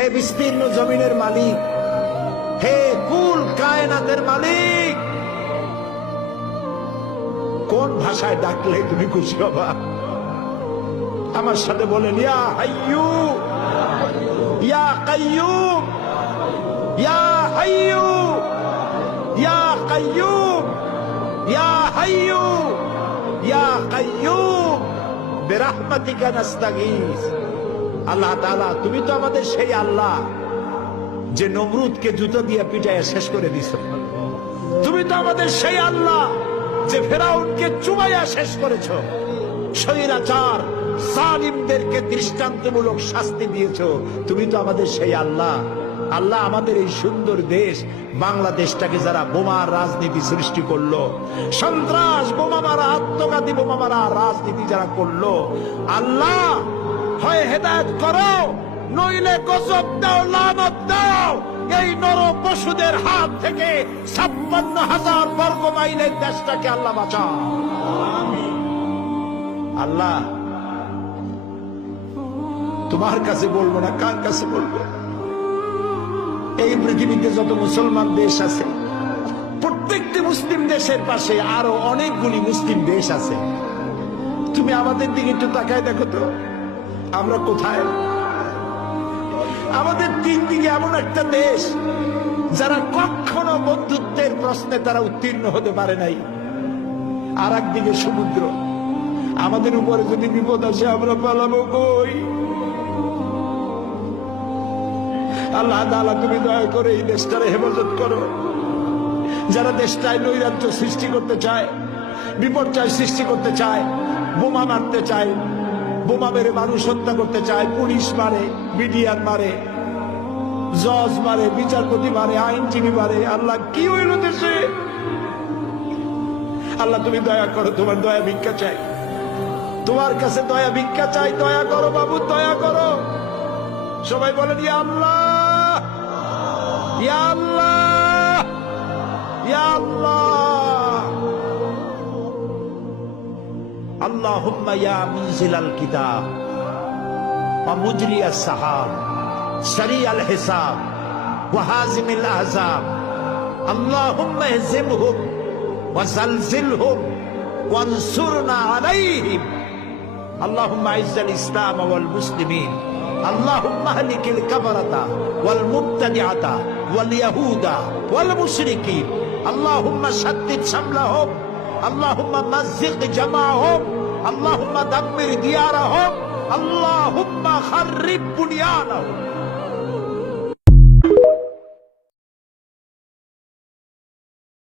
হে বিস্তীর্ণ জমিনের মালিক, হে কুল কায়নাতের মালিক, কোন ভাষায় ডাকলে তুমি খুশি হবা? আমার সাথে বলেন, ইয়া হাইয়ু ইয়া কাইয়ুম, ইয়া হাইয়ু ইয়া কাইয়ুম, ইয়া হাইয়ু ইয়া কাইয়ুম বিরহমাতিকা নাস্তাগীস। আল্লাহ তাআলা, তুমি তো আমাদের সেই আল্লাহ যে নমরুদকে জুতো দিয়ে পিটাইয়া শেষ করে দিছ। তুমি তো আমাদের সেই আল্লাহ যে ফেরাউনকে চুবাইয়া শেষ করেছ। স্বৈরাচার জালিমদেরকে দৃষ্টান্তমূলক শাস্তি দিয়েছ। তুমি তো আমাদের সেই আল্লাহ। আল্লাহ, আমাদের এই সুন্দর দেশ বাংলাদেশটাকে যারা বোমার রাজনীতি সৃষ্টি করলো, সন্ত্রাস, বোমা মারা, আত্মঘাতী বোমা মারা রাজনীতি যারা করলো, আল্লাহ হয় হেদায়েত করো, নইলে গজব দাও, লানত দাও। এই নর পশুদের হাত থেকে 56,000 বর্গ মাইলের দেশটাকে আল্লাহ বাঁচাও। আল্লাহ, তোমার কাছে বলবো না, কার কাছে বলবো? এই পৃথিবীতে যত মুসলমান দেশ আছে, প্রত্যেকটি মুসলিম দেশের পাশে আরো অনেকগুলি মুসলিম দেশ আছে। তুমি আমাদের দিকে একটু তাকায় দেখো তো, আমরা কোথায়? আমাদের তিন দিকে এমন একটা দেশ যারা কখনো বন্ধুত্বের প্রশ্নে তারা উত্তীর্ণ হতে পারে নাই, আর একদিকে সমুদ্র। আমাদের উপরে যদি বিপদ আসে আমরা পালাবো কই? আল্লাহ তাআলা, তুমি দয়া করে এই দেশটারে হেফাজত করো। যারা দেশটায় নৈরাজ্য সৃষ্টি করতে চায়, বিপর্যয় সৃষ্টি করতে চায়, বোমা মারতে চায়, বোমা মেরে মানুষ হত্যা করতে চায়, পুলিশ মারে, মিডিয়ার মারে, জজ মারে, বিচারপতি মারে, আইনজীবী মারে। আল্লাহ, কি হইল দেশে? আল্লাহ, তুমি দয়া করো, তোমার দয়া ভিক্ষা চাই, তোমার কাছে দয়া ভিক্ষা চাই। দয়া করো বাবু, দয়া করো। সবাই বলেন, ইয়া আল্লাহ, ইয়া আল্লাহ, ইয়া আল্লাহ। আল্লাহুম্মা ইয়া মুনজিলাল কিতাব ওয়া মুজরিয়াস সাহাব সারিয়াল হিসাব ওয়া হাজিমিল আহজাব, আল্লাহুম্মা ইহজিমহুম ওয়া জালজিলহুম ওয়ানসুরনা আলাইহিম, আল্লাহুম্মা আইজ্জাল ইসলাম ওয়াল মুসলিমিন, আল্লাহুম্মা আহলিকিল কাফারাতা ওয়াল মুবতাদিআতা ওয়াল ইয়াহুদা ওয়াল মুশরিকিন, আল্লাহুম্মা শাদ্দিদ শামলাহুম, আল্লাহুম্মা মাযজিক জামাআহুম, আল্লাহুম্মা দাম্মির দিয়ারাহুম, আল্লাহুম্মা খাররিব বুনিয়ানাহুম।